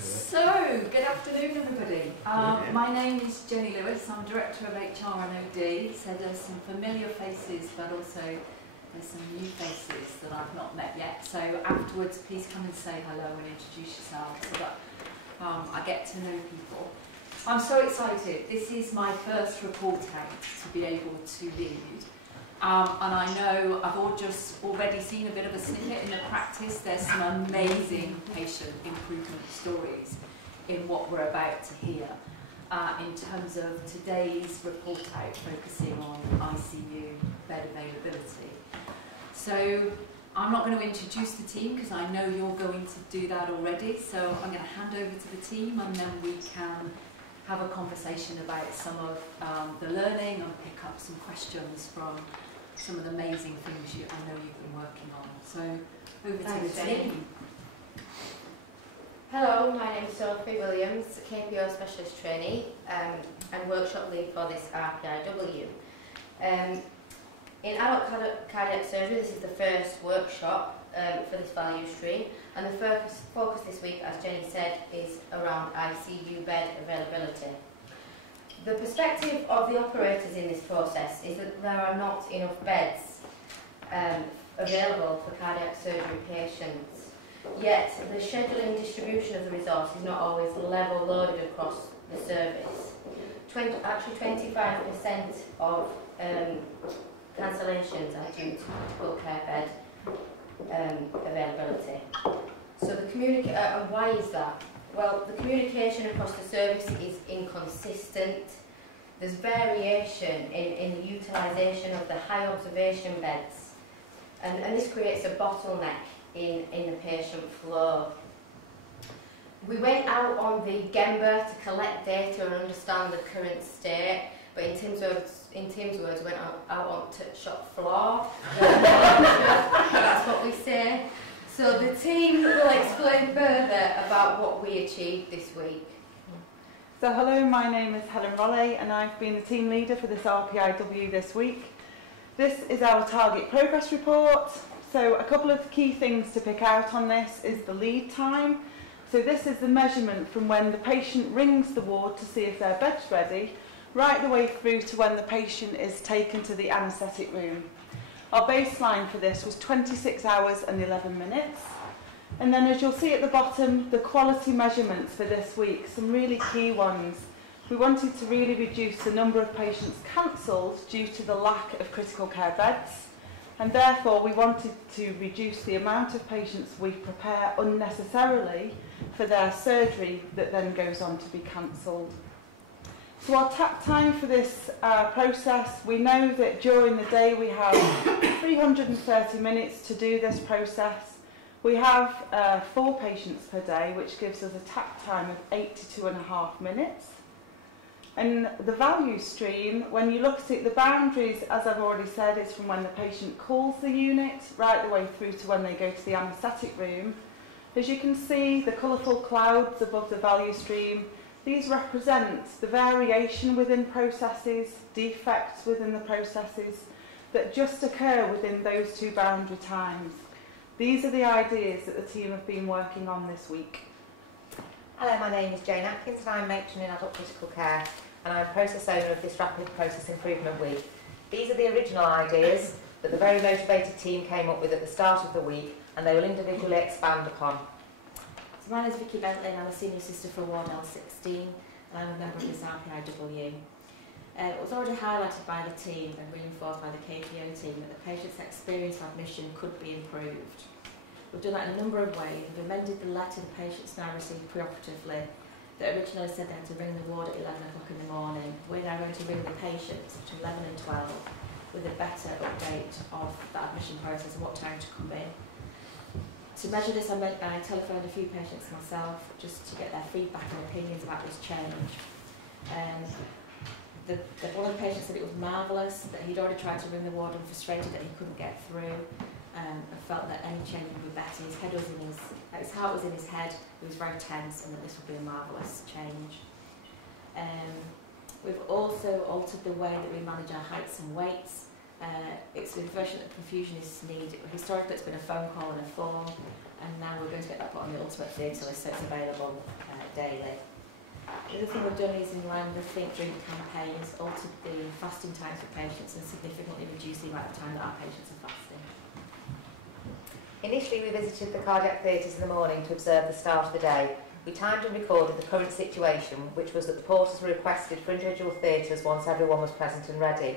So, good afternoon everybody. My name is Jenny Lewis, I'm Director of HR and OD, so there's some familiar faces but also there's some new faces that I've not met yet. So afterwards please come and say hello and introduce yourselves so that I get to know people. I'm so excited, this is my first report out to be able to lead. And I know I've already seen a bit of a snippet in the practice. There's some amazing patient improvement stories in what we're about to hear in terms of today's report out focusing on ICU bed availability. So I'm not going to introduce the team because I know you're going to do that already. So I'm going to hand over to the team and then we can have a conversation about some of the learning and pick up some questions from some of the amazing things I know you've been working on. So over to the team. Hello, my name is Sophie Williams, KPO Specialist Trainee and Workshop Lead for this RPIW. In adult cardiac surgery, this is the first workshop for this value stream, and the focus this week, as Jenny said, is around ICU bed availability. The perspective of the operators in this process is that there are not enough beds available for cardiac surgery patients, yet the scheduling distribution of the resource is not always level loaded across the service. Actually 25% of cancellations are due to critical care bed availability. So the and why is that? Well, the communication across the service is inconsistent. There's variation in the utilisation of the high observation beds, and this creates a bottleneck in the patient flow. We went out on the Gemba to collect data and understand the current state, but in Tim's words, we went out on the shop floor. That's what we say. So the team will explain further about what we achieved this week. So hello, my name is Helen Raleigh and I've been the team leader for this RPIW this week. This is our target progress report. So a couple of key things to pick out on this is the lead time. So this is the measurement from when the patient rings the ward to see if their bed's ready, right the way through to when the patient is taken to the anaesthetic room. Our baseline for this was 26 hours and 11 minutes. And then as you'll see at the bottom, the quality measurements for this week, some really key ones. We wanted to really reduce the number of patients cancelled due to the lack of critical care beds. And therefore we wanted to reduce the amount of patients we prepare unnecessarily for their surgery that then goes on to be cancelled. So our tap time for this process, we know that during the day we have 330 minutes to do this process. We have 4 patients per day, which gives us a tap time of 82.5 minutes. And the value stream, when you look at it, the boundaries, as I've already said, is from when the patient calls the unit, right the way through to when they go to the anaesthetic room. As you can see, the colourful clouds above the value stream, these represent the variation within processes, defects within the processes that just occur within those 2 boundary times. These are the ideas that the team have been working on this week. Hello, my name is Jane Atkins and I'm matron in adult critical care and I'm process owner of this Rapid Process Improvement Week. These are the original ideas that the very motivated team came up with at the start of the week and they will individually expand upon. So my name is Vicky Bentley and I'm a senior assistant for Ward L16 and I'm a member of this RPIW. It was already highlighted by the team and reinforced by the KPO team that the patient's experience of admission could be improved. We've done that in a number of ways. We've amended the letter the patients now receive preoperatively that originally said they had to ring the ward at 11 o'clock in the morning. We're now going to ring the patients between 11 and 12 with a better update of the admission process and what time to come in. To measure this, I telephoned a few patients myself just to get their feedback and opinions about this change. One of the patients said it was marvellous, that he'd already tried to ring the ward and frustrated that he couldn't get through, and felt that any change would be better. His heart was in his head, he was very tense, and that this would be a marvellous change. We've also altered the way that we manage our heights and weights. It's with the version that perfusionists need. Historically it's been a phone call and a form, and now we're going to get that put on the ultimate theatre list so it's available daily. The other thing we've done is in line with the Think Drink campaign is altered the fasting times for patients and significantly reduced the amount of time that our patients are fasting. Initially we visited the cardiac theatres in the morning to observe the start of the day. We timed and recorded the current situation, which was that the porters were requested for individual theatres once everyone was present and ready.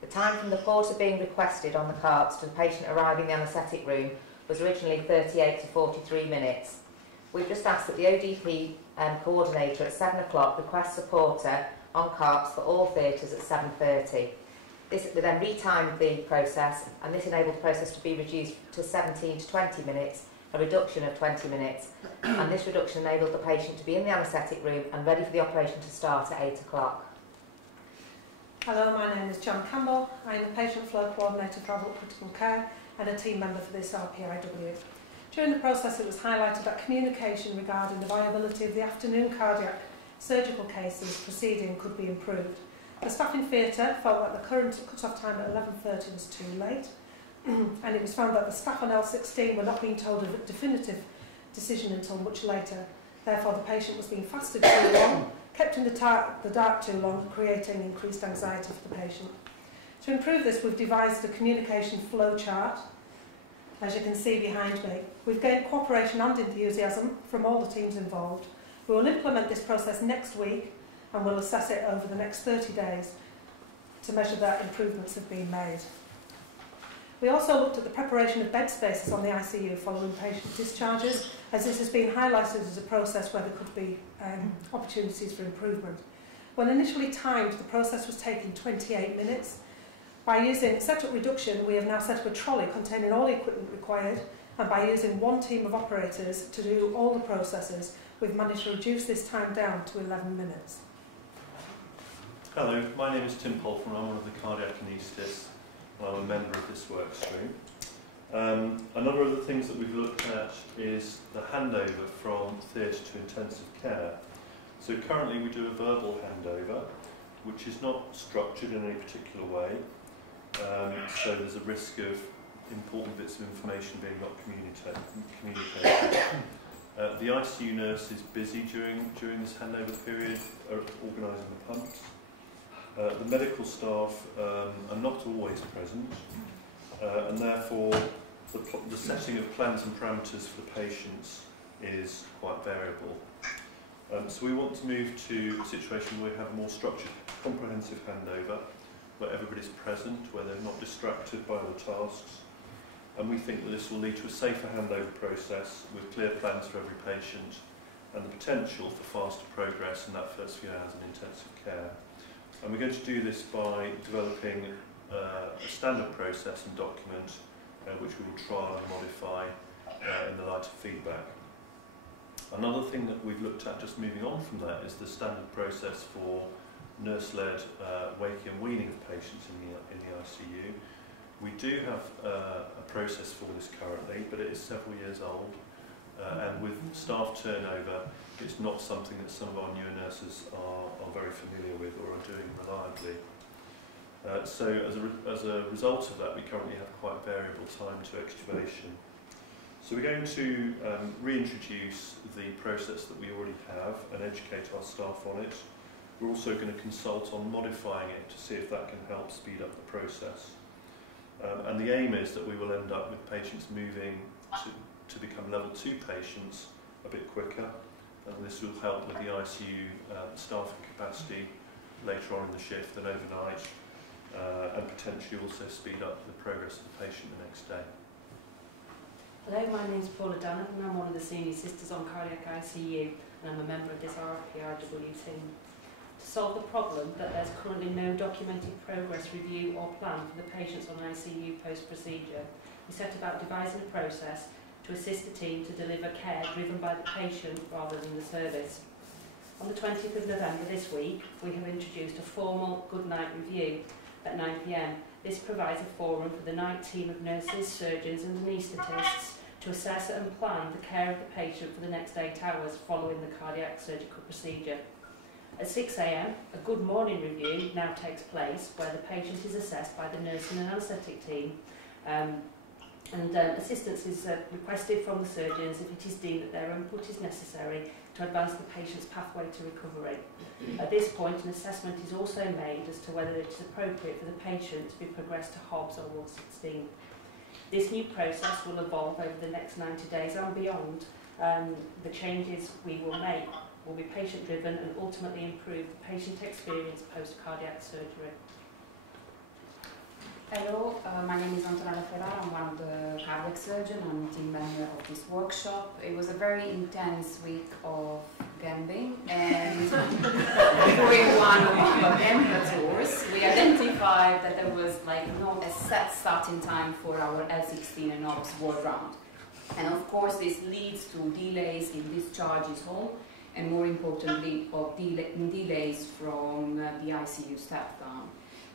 The time from the porter being requested on the carts to the patient arriving in the anaesthetic room was originally 38 to 43 minutes. We've just asked that the ODP coordinator at 7 o'clock requests a porter on carts for all theatres at 7:30. We then retimed the process, and this enabled the process to be reduced to 17 to 20 minutes, a reduction of 20 minutes, and this reduction enabled the patient to be in the anaesthetic room and ready for the operation to start at 8 o'clock. Hello, my name is John Campbell. I am the Patient Flow Coordinator for Adult Critical Care and a team member for this RPIW. During the process it was highlighted that communication regarding the viability of the afternoon cardiac surgical cases proceeding could be improved. The staff in theatre felt that the current cut-off time at 11:30 was too late, and it was found that the staff on L16 were not being told a definitive decision until much later. Therefore, the patient was being fasted too long, kept in the dark too long, creating increased anxiety for the patient. To improve this, we've devised a communication flow chart, as you can see behind me. We've gained cooperation and enthusiasm from all the teams involved. We will implement this process next week and we'll assess it over the next 30 days to measure that improvements have been made. We also looked at the preparation of bed spaces on the ICU following patient discharges, as this has been highlighted as a process where there could be opportunities for improvement. When initially timed, the process was taking 28 minutes. By using setup reduction, we have now set up a trolley containing all the equipment required, and by using one team of operators to do all the processes, we've managed to reduce this time down to 11 minutes. Hello, my name is Tim Polford and I'm one of the cardiac anaesthetists. I'm a member of this work stream. Another of the things that we've looked at is the handover from theatre to intensive care. So currently we do a verbal handover, which is not structured in any particular way. So there's a risk of important bits of information being not communicated. The ICU nurse is busy during this handover period, organising the pumps. The medical staff are not always present, and therefore the setting of plans and parameters for the patients is quite variable. So we want to move to a situation where we have a more structured, comprehensive handover, where everybody's present, where they're not distracted by other tasks. And we think that this will lead to a safer handover process with clear plans for every patient and the potential for faster progress in that first few hours in intensive care. And we're going to do this by developing a standard process and document which we will trial and modify in the light of feedback. Another thing that we've looked at, just moving on from that, is the standard process for nurse-led waking and weaning of patients in the ICU. We do have a process for this currently, but it is several years old, and with staff turnover, it's not something that some of our newer nurses are very familiar with or are doing reliably. So as a result of that, we currently have quite variable time to extubation. So we're going to reintroduce the process that we already have and educate our staff on it. We're also going to consult on modifying it to see if that can help speed up the process. And the aim is that we will end up with patients moving to become level 2 patients a bit quicker, and this will help with the ICU staffing capacity later on in the shift and overnight, and potentially also speed up the progress of the patient the next day. Hello, my name is Paula Dunham and I'm one of the senior sisters on cardiac ICU. and I'm a member of this RPIW team. To solve the problem that there's currently no documented progress review or plan for the patients on ICU post-procedure, we set about devising a process to assist the team to deliver care driven by the patient rather than the service. On the 20th of November this week, we have introduced a formal good night review at 9 p.m. This provides a forum for the night team of nurses, surgeons and anaesthetists to assess and plan the care of the patient for the next 8 hours following the cardiac surgical procedure. At 6 a.m, a good morning review now takes place where the patient is assessed by the nursing and anaesthetic team assistance is requested from the surgeons if it is deemed that their input is necessary to advance the patient's pathway to recovery. At this point, an assessment is also made as to whether it is appropriate for the patient to be progressed to HOBS or Ward 16. This new process will evolve over the next 90 days and beyond. The changes we will make will be patient-driven and ultimately improve the patient experience post-cardiac surgery. Hello, my name is Antonella Ferrara. I'm one of the cardiac surgeons. I'm a team member of this workshop. It was a very intense week of gambling, and during one of our gambler tours, we identified that there was not a set starting time for our L16 and OBS ward round. And of course, this leads to delays in discharges home, and more importantly, of delays from the ICU step down.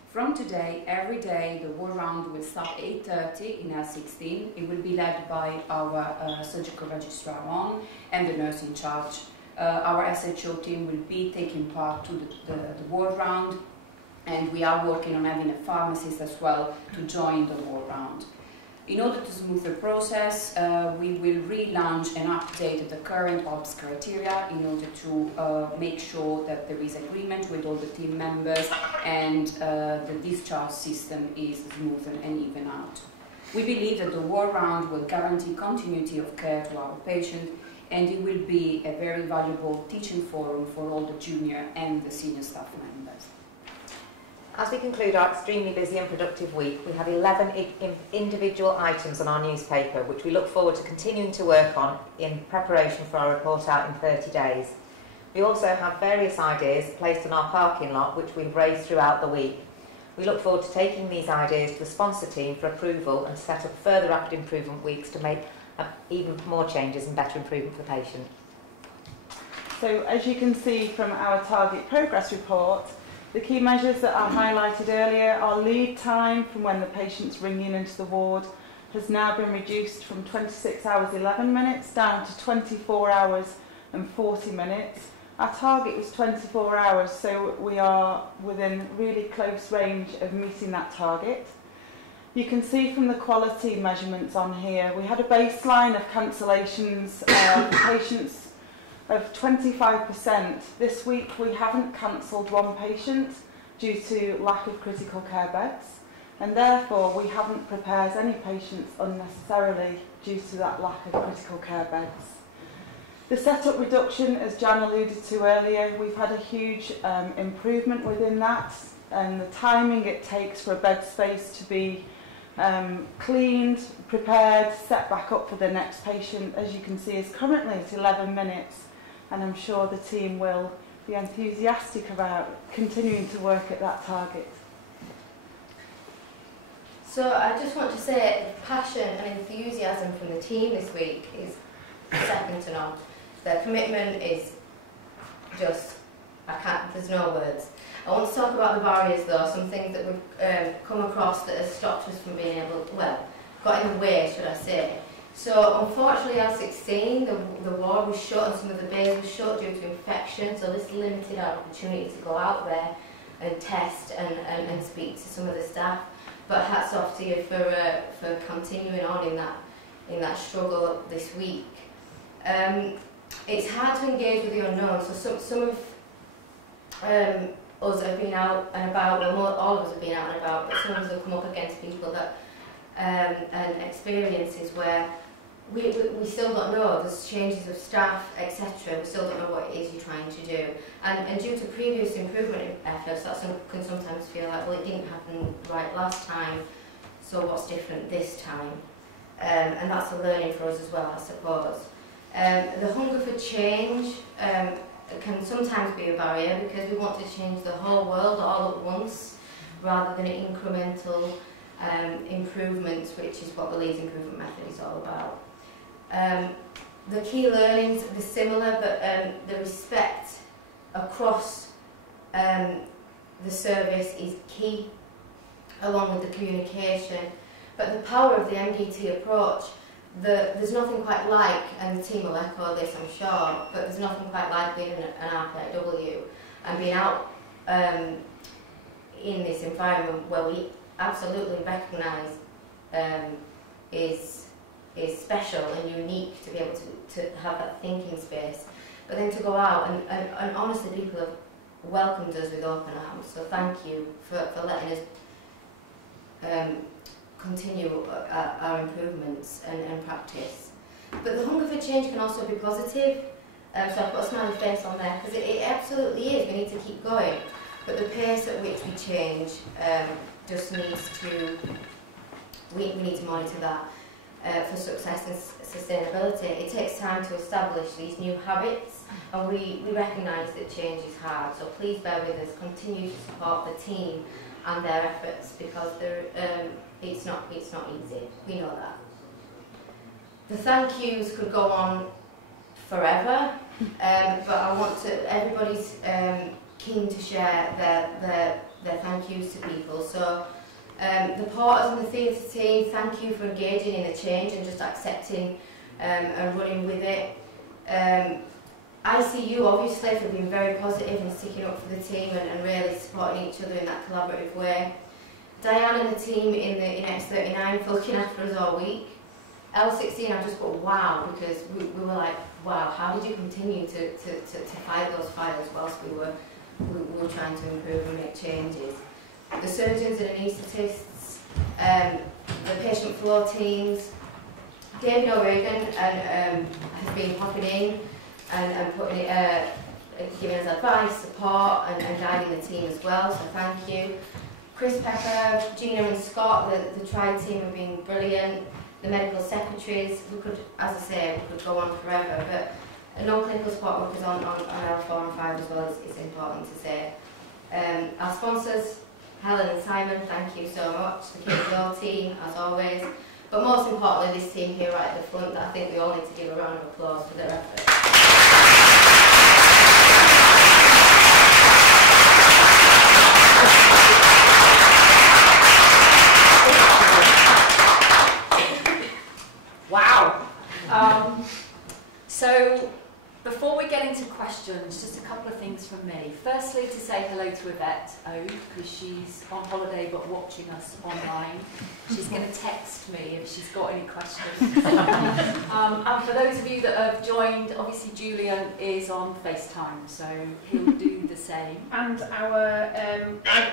From today, every day, the ward round will start at 8:30 in L16. It will be led by our surgical registrar on and the nurse in charge. Our SHO team will be taking part to the ward round, and we are working on having a pharmacist as well to join the ward round. In order to smooth the process, we will relaunch and update the current OBS criteria in order to make sure that there is agreement with all the team members and the discharge system is smooth and even out. We believe that the ward round will guarantee continuity of care to our patient, and it will be a very valuable teaching forum for all the junior and the senior staff members. As we conclude our extremely busy and productive week, we have 11 individual items on our newspaper which we look forward to continuing to work on in preparation for our report out in 30 days. We also have various ideas placed on our parking lot which we've raised throughout the week. We look forward to taking these ideas to the sponsor team for approval and set up further rapid improvement weeks to make even more changes and better improvement for the patient. So as you can see from our target progress report, the key measures that are highlighted earlier are lead time from when the patient's ringing into the ward has now been reduced from 26 hours 11 minutes down to 24 hours and 40 minutes. Our target was 24 hours, so we are within really close range of meeting that target. You can see from the quality measurements on here, we had a baseline of cancellations patients of 25%. This week we haven't cancelled one patient due to lack of critical care beds, and therefore we haven't prepared any patients unnecessarily due to that lack of critical care beds. The setup reduction, as Jan alluded to earlier, we've had a huge improvement within that, and the timing it takes for a bed space to be cleaned, prepared, set back up for the next patient, as you can see, is currently at 11 minutes. And I'm sure the team will be enthusiastic about continuing to work at that target. So I just want to say the passion and enthusiasm from the team this week is second to none. Their commitment is just, there's no words. I want to talk about the barriers though, some things that we've come across that have stopped us from being able, got in the way, should I say. So unfortunately L16, the ward was shut and some of the bays were shut due to infection, so this limited our opportunity to go out there and test and speak to some of the staff. But hats off to you for continuing on in that struggle this week. It's hard to engage with the unknown, so some of us have been out and about, well all of us have been out and about, but some of us have come up against people that and experiences where we still don't know, there's changes of staff, etc. We still don't know what it is you're trying to do. And due to previous improvement efforts, that can sometimes feel like, well, it didn't happen right last time, so what's different this time? And that's a learning for us as well, I suppose. The hunger for change can sometimes be a barrier because we want to change the whole world all at once rather than incremental improvements, which is what the Leeds Improvement Method is all about. The key learnings are similar, but the respect across the service is key, along with the communication. But the power of the MDT approach, there's nothing quite like, and the team will echo this I'm sure, but there's nothing quite like being an RPIW and being out in this environment where we absolutely recognise is special and unique to be able to have that thinking space. But then to go out and honestly people have welcomed us with open arms, so thank you for letting us continue our improvements and practice. But the hunger for change can also be positive, so I put a smiley face on there because it absolutely is, we need to keep going, but the pace at which we change just needs to, we need to monitor that for success and sustainability. It takes time to establish these new habits, and we recognise that change is hard, so please bear with us, continue to support the team and their efforts because it's not easy, we know that. The thank yous could go on forever, but I want to, everybody's keen to share their thank yous to people. So the porters and the theatre team, thank you for engaging in the change and just accepting and running with it. ICU obviously for being very positive and sticking up for the team and really supporting each other in that collaborative way. Diane and the team in X39 for looking after us all week. L16 I just put wow because we were like, wow, how did you continue to fight those fires whilst we were trying to improve and make changes. The surgeons and anaesthetists, the patient flow teams, David O'Regan has been popping in and putting it, giving us advice, support and guiding the team as well, so thank you. Chris Pepper, Gina and Scott, the TRI team have been brilliant. The medical secretaries, we could, as I say, we could go on forever, but non-clinical support workers on L4 and 5 as well is important to say. Our sponsors, Helen and Simon, thank you so much. The KPO team, as always. But most importantly, this team here right at the front, that I think we all need to give a round of applause for their efforts. Wow. So before we get into questions, just a couple of things from me. Firstly, to say hello to Yvette Ode, because she's on holiday but watching us online. She's going to text me if she's got any questions. And for those of you that have joined, obviously Julian is on FaceTime, so he'll do the same. And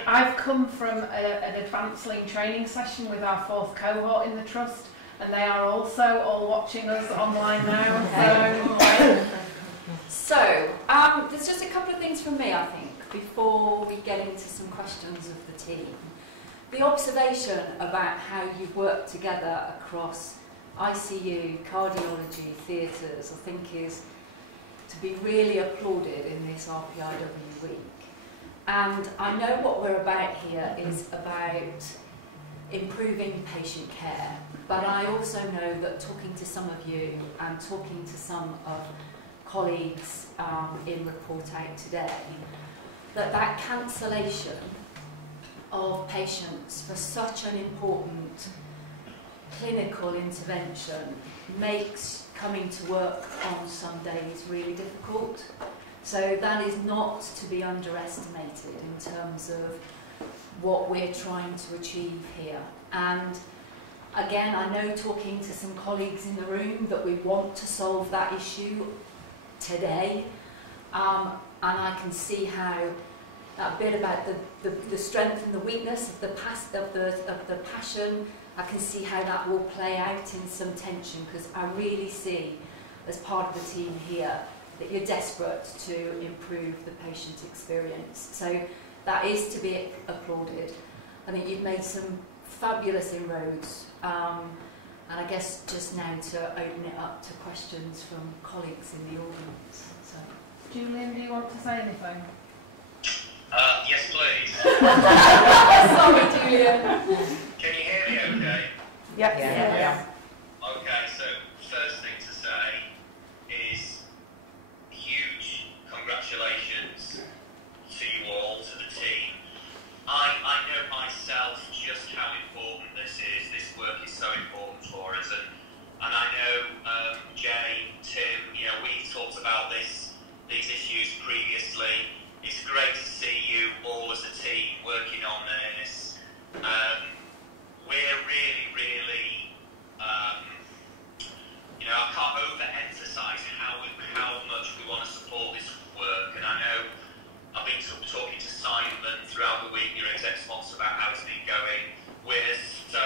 I've come from an advanced lean training session with our 4th cohort in the trust, and they are also all watching us online now. Okay. So, there's just a couple of things from me, I think, before we get into some questions of the team. The observation about how you've worked together across ICU, cardiology, theatres, I think is to be really applauded in this RPIW week. And I know what we're about here is about improving patient care, but I also know that talking to some of you and talking to some of colleagues in Report Out today, that cancellation of patients for such an important clinical intervention makes coming to work on some days really difficult. So that is not to be underestimated in terms of what we're trying to achieve here. And again, I know talking to some colleagues in the room that we want to solve that issue today, and I can see how that bit about the strength and the weakness of the passion, I can see how that will play out in some tension, because I really see as part of the team here that you're desperate to improve the patient experience. So that is to be applauded. I think you've made some fabulous inroads And I guess just now to open it up to questions from colleagues in the audience. So. Julian, do you want to say anything? Yes, please. Sorry, Julian. Can you hear me okay? Yep. Yeah. Okay, so first thing to say is huge congratulations to you all, to the team. I know myself just how important this is. This work is so important for us, and I know Jay, Tim, we've talked about these issues previously. It's great to see you all as a team working on this. We're really, I can't overemphasise how much we want to support this work. And I know I've been talking to Simon throughout the week, your exec sponsor, about how it's been going. We're so,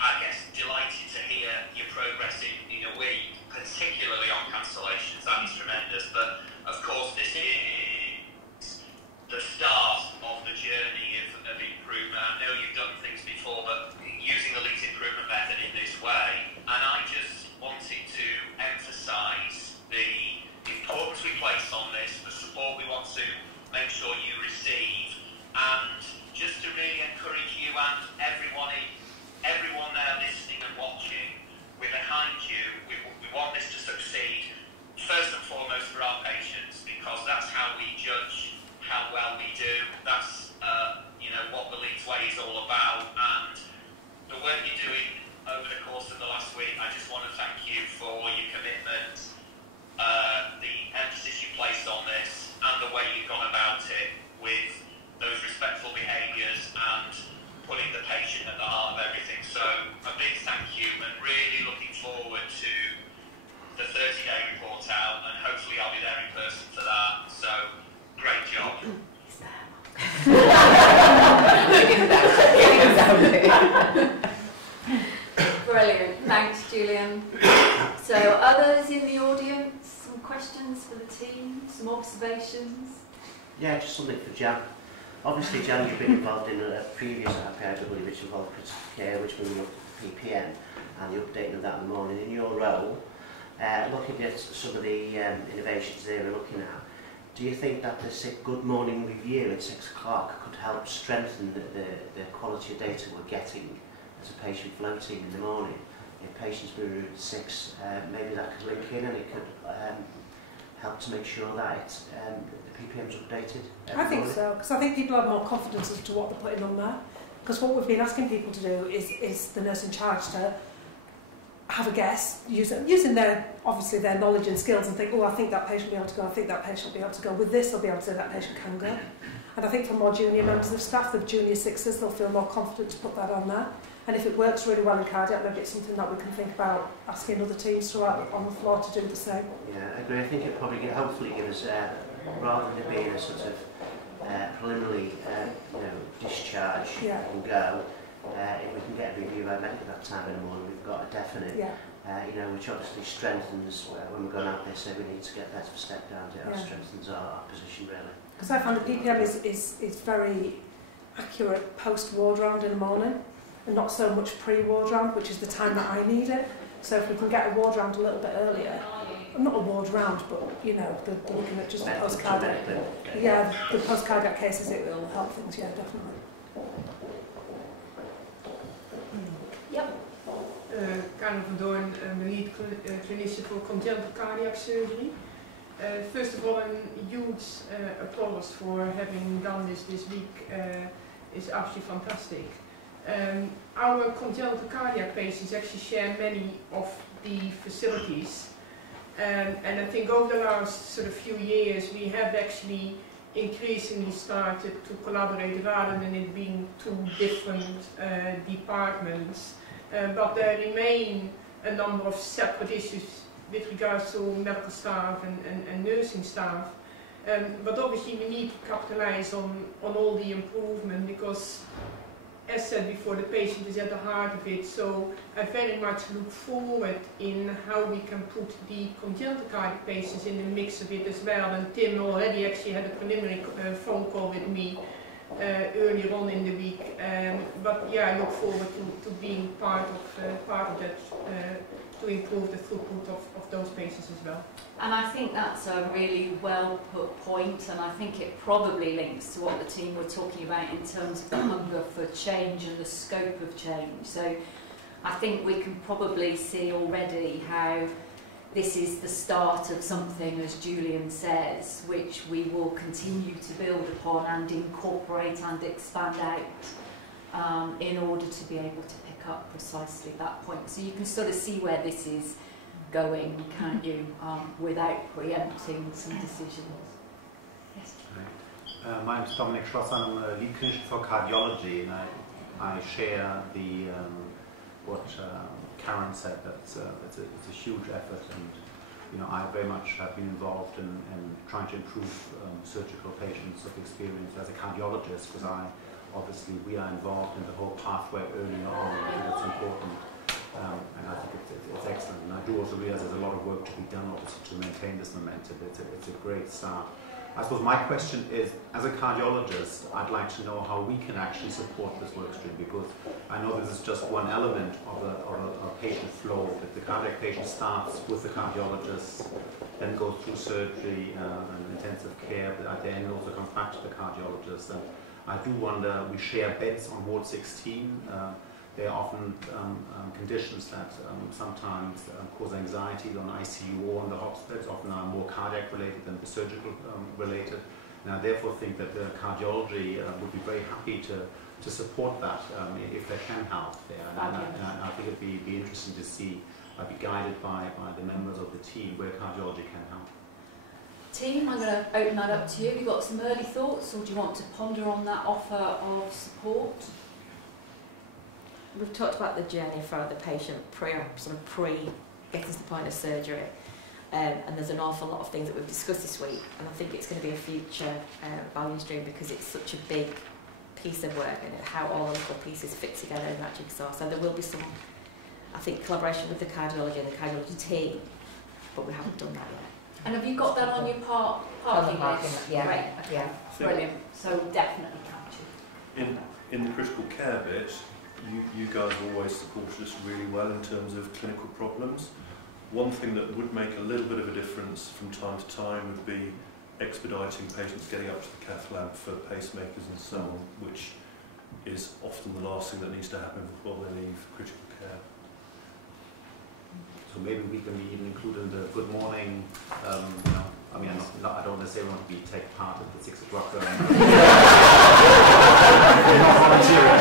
I guess, delighted to hear your progress in a week, particularly on cancellations. That is tremendous. But of course, this is the start of the journey of improvement. I know you've done things before, but using the Leeds improvement method in this way, and I just wanted to emphasise the importance we place on this, the support we want to make sure you receive, and just to really encourage you and everyone there listening and watching, we're behind you. We want this to succeed, first and foremost for our patients, because that's how we judge how well we do. That's what the Leeds Way is all about, and the work you're doing over the course of the last week. I just want to thank you for your commitment, the emphasis you placed on this, and the way you've gone about it with those respectful behaviours and putting the patient at the heart of everything. So a big thank you, and really looking forward to the 30-day report out, and hopefully I'll be there in person for that. So great job. Brilliant. Thanks, Julian. So, others in the audience, some questions for the team, some observations? Yeah, just something for Jan. Obviously, Jan, you've been involved in a previous RPIW which involved critical care, which we looked at PPM and the updating of that in the morning. In your role, looking at some of the innovations they were looking at, do you think that the good morning review at 6 o'clock could help strengthen the quality of data we're getting as a patient flow team in the morning? If patients were at 6, maybe that could link in and it could help to make sure that the PPM's updated. I think so, because I think people have more confidence as to what they're putting on there. Because what we've been asking people to do is the nurse in charge to have a guess, using their obviously their knowledge and skills, and think, oh, I think that patient will be able to go, I think that patient will be able to go. With this, they'll be able to say that patient can go. And I think for more junior members of staff, the junior sixes, they'll feel more confident to put that on there. And if it works really well in cardiac, maybe it's something that we can think about asking other teams throughout on the floor to do the same. Yeah, I agree. I think it probably hopefully give us, rather than it being a sort of preliminary discharge and go, if we can get a review by medic at that time in the morning, we've got a definite, which obviously strengthens when we're going out there, say we need to get better for step down, it strengthens our position really. Because I find the PPM is very accurate post-ward round in the morning, and not so much pre-ward round, which is the time that I need it. So if we can get a ward round a little bit earlier, not a ward round, but the looking at just the post-cardiac, the post-cardiac cases, it will help things, definitely. Karen van Doorn, lead clinician for congenital cardiac surgery. First of all, a huge applause for having done this week. Is absolutely fantastic. Our congenital cardiac patients actually share many of the facilities, and I think over the last sort of few years we have actually increasingly started to collaborate rather than it being two different departments. But there remain a number of separate issues with regards to medical staff and nursing staff. But obviously we need to capitalize on all the improvement, because as said before, the patient is at the heart of it. So I very much look forward in how we can put the congenital cardiac patients in the mix of it as well. And Tim already actually had a preliminary phone call with me earlier on in the week. But yeah, I look forward to being part of that to improve the throughput of those patients as well. And I think that's a really well put point, and I think it probably links to what the team were talking about in terms of the hunger for change and the scope of change. So I think we can probably see already how this is the start of something, as Julian says, which we will continue to build upon and incorporate and expand out in order to be able to pick up precisely that point. So you can sort of see where this is going, can't you, without preempting some decisions. Yes. My name is Dominic Schlosser. I'm a lead clinician for cardiology, and I share the what Karen said. That it's a huge effort, and you know, I very much have been involved in trying to improve surgical patients of experience as a cardiologist, because we are involved in the whole pathway early on. I think it's important. And I think it's excellent, and I do also realize there's a lot of work to be done obviously to maintain this momentum. It's a great start. I suppose my question is, as a cardiologist, I'd like to know how we can actually support this work stream, because I know this is just one element of a patient flow. That the cardiac patient starts with the cardiologist, then goes through surgery and intensive care, but at the end also comes back to the cardiologist. And I do wonder, we share beds on Ward 16. There are often conditions that sometimes cause anxiety on ICU or on the hospitals, often are more cardiac related than the surgical related. And I therefore think that the cardiology would be very happy to support that if they can help there. And I think it would be interesting to see, be guided by the members of the team where cardiology can help. Team, I'm going to open that up to you. Have you got some early thoughts, or do you want to ponder on that offer of support? We've talked about the journey for the patient pre getting to the point of surgery, and there's an awful lot of things that we've discussed this week, and I think it's going to be a future value stream, because it's such a big piece of work and how all the little pieces fit together in that jigsaw. So there will be some, I think, collaboration with the cardiology and the cardiology team, but we haven't done that yet. And have you got that on your parking list? Yeah. Great. Okay. Yeah. Brilliant. So definitely captured. In the critical care bit, you guys have always supported us really well in terms of clinical problems. One thing that would make a little bit of a difference from time to time would be expediting patients getting up to the cath lab for pacemakers and so on, which is often the last thing that needs to happen before they leave critical care. So maybe we can even include in the good morning, you know, I mean, I don't necessarily want to take part at the 6 o'clock. Not volunteering.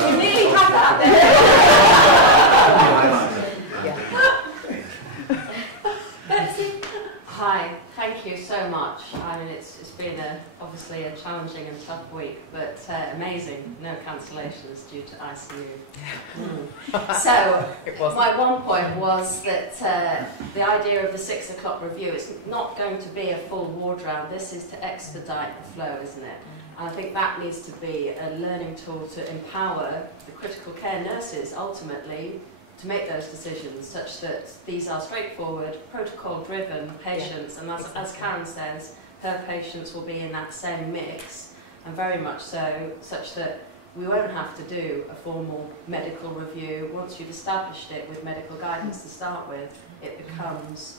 You nearly had that there. Betsy? Hi, thank you so much. I mean, it's been obviously a challenging and tough week, but amazing. No cancellations due to ICU. So, my one point was that the idea of the 6 o'clock review, it's not going to be a full ward round. This is to expedite the flow, isn't it? And I think that needs to be a learning tool to empower the critical care nurses, ultimately, to make those decisions, such that these are straightforward, protocol-driven patients, and as Karen says, her patients will be in that same mix, and very much so, such that we won't have to do a formal medical review. Once you've established it with medical guidance to start with, it becomes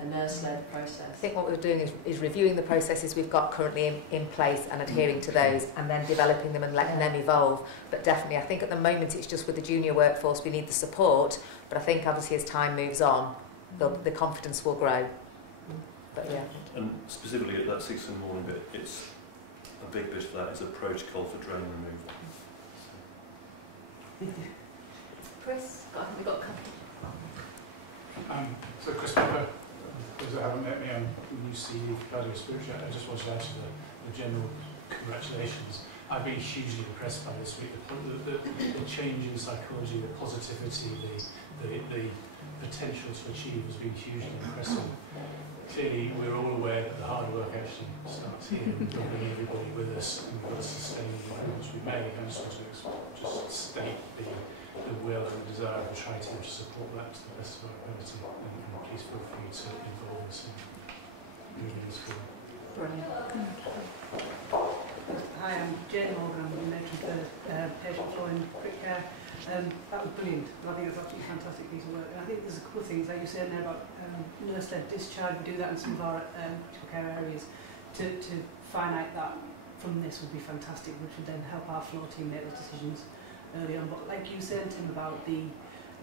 a nurse-led process. I think what we're doing is reviewing the processes we've got currently in place and adhering to those, and then developing them and letting them evolve. But definitely, I think at the moment it's just with the junior workforce we need the support, but I think obviously as time moves on, the confidence will grow. But yeah. And specifically at that 6 in the morning bit, it's a big bit of that is a protocol for drain removal. Chris, we've got a couple. So Chris Pepper, those that haven't met me, I'm new CEO of Cardiorespiratory. I just want to add to the general congratulations. I've been hugely impressed by this week. The change in psychology, the positivity, the potential to achieve has been hugely impressive. Clearly, we're all aware that the hard work actually starts here, and we've got to bring everybody with us, and we've got to sustain the improvements we make. I just want to just state the will and the desire of the tri-team to support that to the best of our ability, and please feel free to involve us in moving this forward. Brilliant. Hi, I'm Jane Morgan, I'm the matron for patient flow in quick care. That was brilliant. I think that's absolutely fantastic piece of work. And I think there's a couple of things, like you said there about nurse-led discharge. We do that in some of our critical care areas. To find out that from this would be fantastic, which would then help our floor team make those decisions early on. But like you said, Tim, about the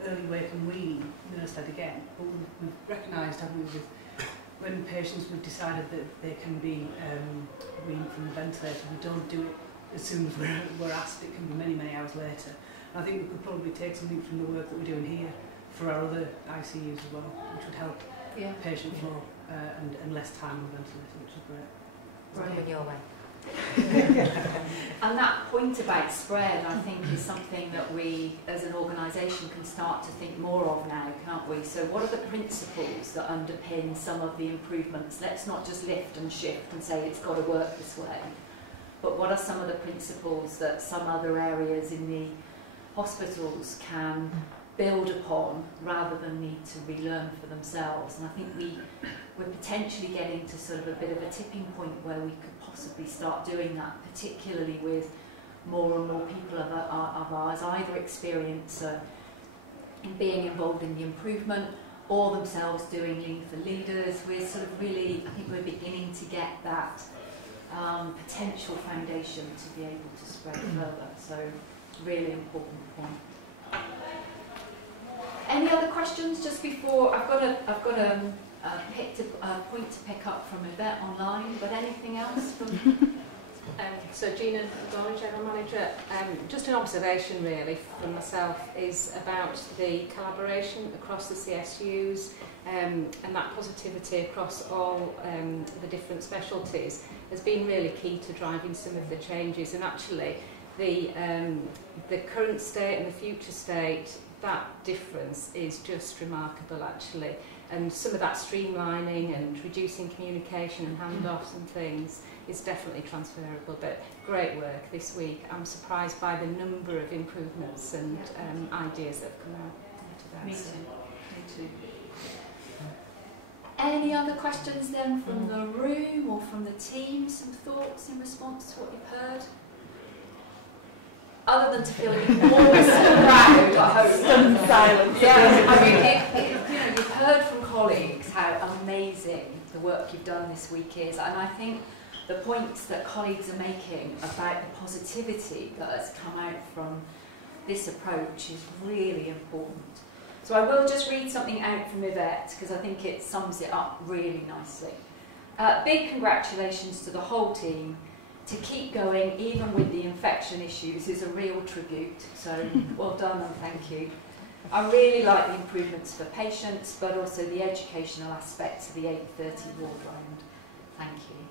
early wake and wean nurse-led again, but we've recognised, haven't we, with when patients we've decided that they can be weaned from the ventilator, we don't do it as soon as we're asked. It can be many, many hours later. And I think we could probably take something from the work that we're doing here for our other ICUs as well, which would help patient flow and less time on the ventilator, which is great. Running your way. And that point about spread, I think, is something that we as an organisation can start to think more of now, can't we? So what are the principles that underpin some of the improvements? Let's not just lift and shift and say it's got to work this way, but what are some of the principles that some other areas in the hospitals can build upon rather than need to relearn for themselves? And I think we're potentially getting to sort of a bit of a tipping point where we could possibly start doing that, particularly with more and more people of ours either experience in being involved in the improvement or themselves doing Lean for Leaders. We're sort of really, I think we're beginning to get that potential foundation to be able to spread further. So really important point. Any other questions just before? I've got a point to pick up from Yvette online, but anything else from? So Gina Donald, General Manager, just an observation really from myself is about the collaboration across the CSUs and that positivity across all the different specialties has been really key to driving some of the changes. And actually the current state and the future state, that difference is just remarkable actually. And some of that streamlining and reducing communication and handoffs and things is definitely transferable, but great work this week. I'm surprised by the number of improvements and ideas that have come out of that. Me too. Me too. Any other questions then from the room or from the team? Some thoughts in response to what you've heard? Other than to feel enormous proud, I hope. Stunned silence. Yeah, I mean, you've heard from colleagues how amazing the work you've done this week is, and I think the points that colleagues are making about the positivity that has come out from this approach is really important. So I will just read something out from Yvette because I think it sums it up really nicely. Big congratulations to the whole team. To keep going even with the infection issues is a real tribute, so well done and thank you. I really like the improvements for patients, but also the educational aspects of the 8:30 ward round. Thank you.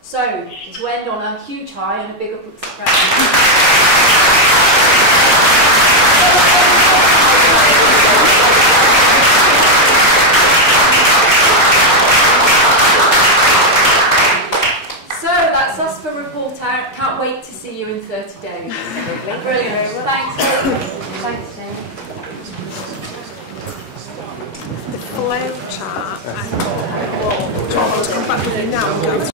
So, to end on a huge high and a big that's us for Report Out. Can't wait to see you in 30 days. Brilliant. Thanks. Thanks, Jane. The flow chart. I want to come back with you now.